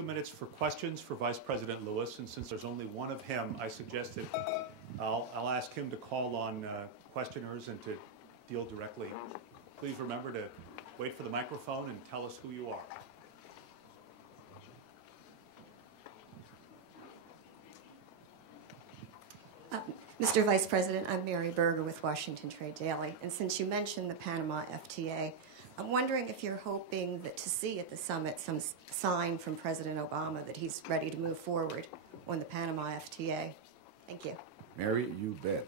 few minutes for questions for Vice President Lewis, and since there's only one of him, I suggested I'll ask him to call on questioners and to deal directly. Please remember to wait for the microphone and tell us who you are. Mr. Vice President, I'm Mary Berger with Washington Trade Daily, and since you mentioned the Panama FTA, I'm wondering if you're hoping that to see at the summit some sign from President Obama that he's ready to move forward on the Panama FTA. Thank you. Mary, you bet.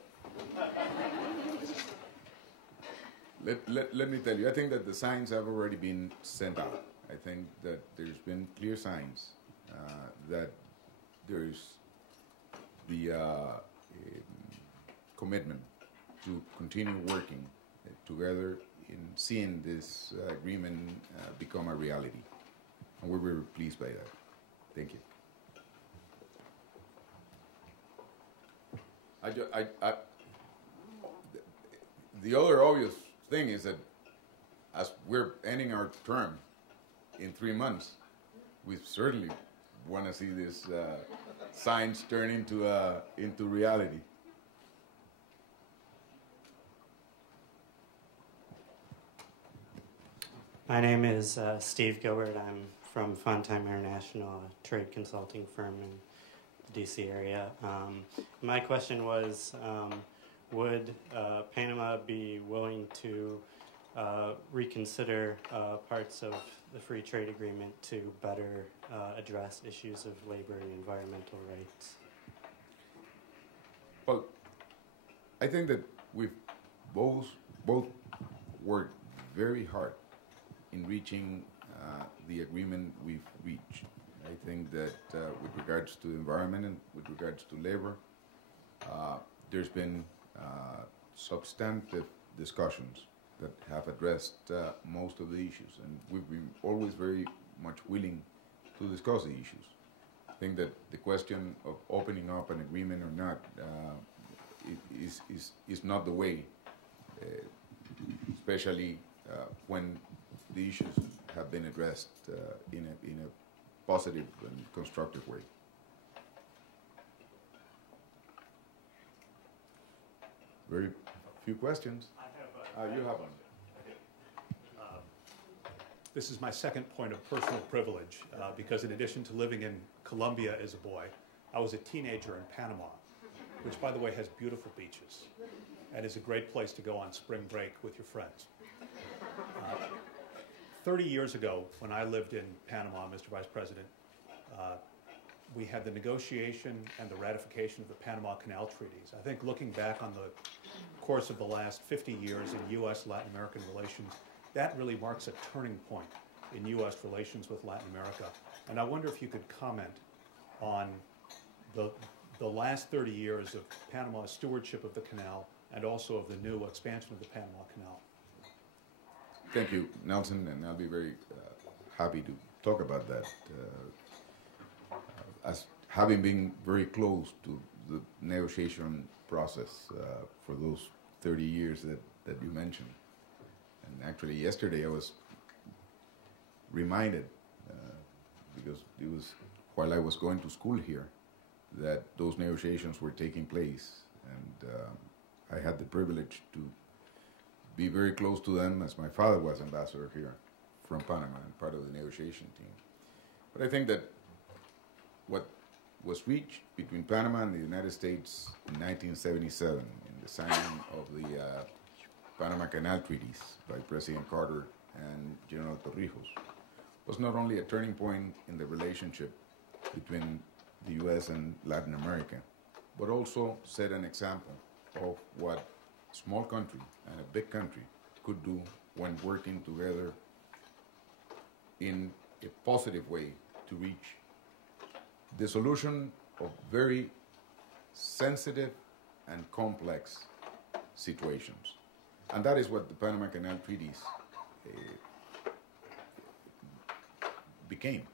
Let me tell you, I think that the signs have already been sent out. I think that there's been clear signs that there's the commitment to continue working together in seeing this agreement become a reality. And we're very pleased by that. Thank you. The other obvious thing is that as we're ending our term in 3 months, we certainly want to see these signs turn into reality. My name is Steve Gilbert. I'm from Funtime International, a trade consulting firm in the D.C. area. My question was, would Panama be willing to reconsider parts of the free trade agreement to better address issues of labor and environmental rights? Well, I think that we've both worked very hard in reaching the agreement we've reached. I think that with regards to the environment and with regards to labor, there's been substantive discussions that have addressed most of the issues, and we've been always very much willing to discuss the issues. I think that the question of opening up an agreement or not is not the way, especially when the issues have been addressed in a positive and constructive way. Very few questions. You have one. This is my second point of personal privilege because in addition to living in Colombia as a boy, I was a teenager in Panama, which by the way has beautiful beaches and is a great place to go on spring break with your friends. 30 years ago, when I lived in Panama, Mr. Vice President, we had the negotiation and the ratification of the Panama Canal treaties. I think looking back on the course of the last 50 years in U.S.-Latin American relations, that really marks a turning point in U.S. relations with Latin America. And I wonder if you could comment on the last 30 years of Panama's stewardship of the canal and also of the new expansion of the Panama Canal. Thank you, Nelson, and I'll be very happy to talk about that. As having been very close to the negotiation process for those 30 years that you mentioned. And actually yesterday I was reminded, because it was while I was going to school here, that those negotiations were taking place, and I had the privilege to be very close to them as my father was ambassador here from Panama and part of the negotiation team. But I think that what was reached between Panama and the United States in 1977 in the signing of the Panama Canal treaties by President Carter and General Torrijos was not only a turning point in the relationship between the U.S. and Latin America, but also set an example of what a small country and a big country could do when working together in a positive way to reach the solution of very sensitive and complex situations. And that is what the Panama Canal treaties became.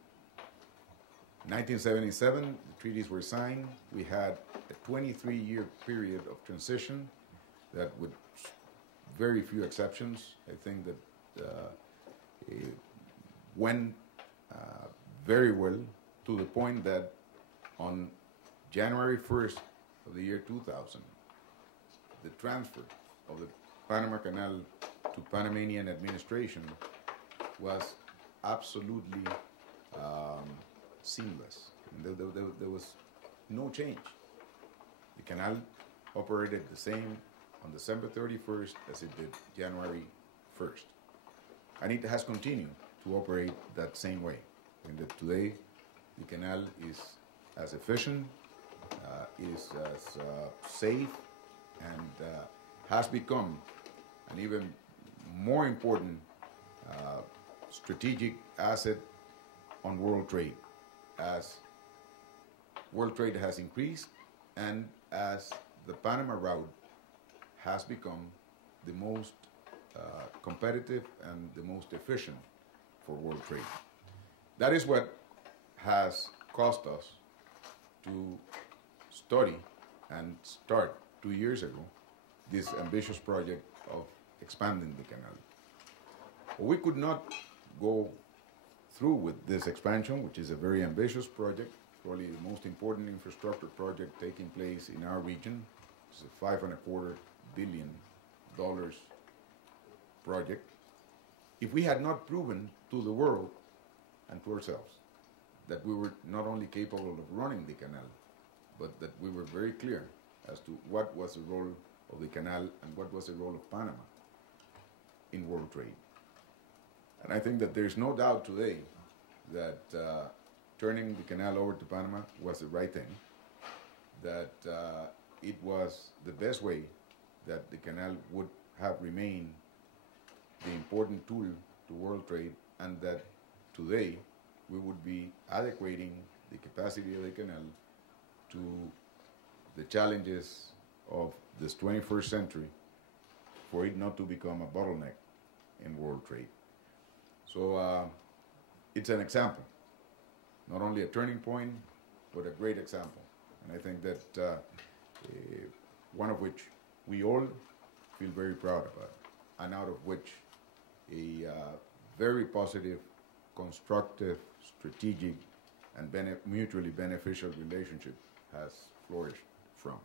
In 1977, the treaties were signed. We had a 23-year period of transition that, with very few exceptions, I think that went very well to the point that on January 1st of the year 2000, the transfer of the Panama Canal to Panamanian administration was absolutely seamless. There was no change. The canal operated the same on December 31st as it did January 1st. And it has continued to operate that same way. And that today, the canal is as efficient, is as safe, and has become an even more important strategic asset on world trade, as world trade has increased and as the Panama route has become the most competitive and the most efficient for world trade. That is what has caused us to study and start 2 years ago this ambitious project of expanding the canal. We could not go through with this expansion, which is a very ambitious project, probably the most important infrastructure project taking place in our region. It's a $5.25 billion project. If we had not proven to the world and to ourselves that we were not only capable of running the canal, but that we were very clear as to what was the role of the canal and what was the role of Panama in world trade. And I think that there's no doubt today that turning the canal over to Panama was the right thing, that it was the best way that the canal would have remained the important tool to world trade, and that today we would be adequating the capacity of the canal to the challenges of this 21st century for it not to become a bottleneck in world trade. So it's an example, not only a turning point, but a great example. And I think that one of which we all feel very proud about, and out of which a very positive, constructive, strategic, and mutually beneficial relationship has flourished from.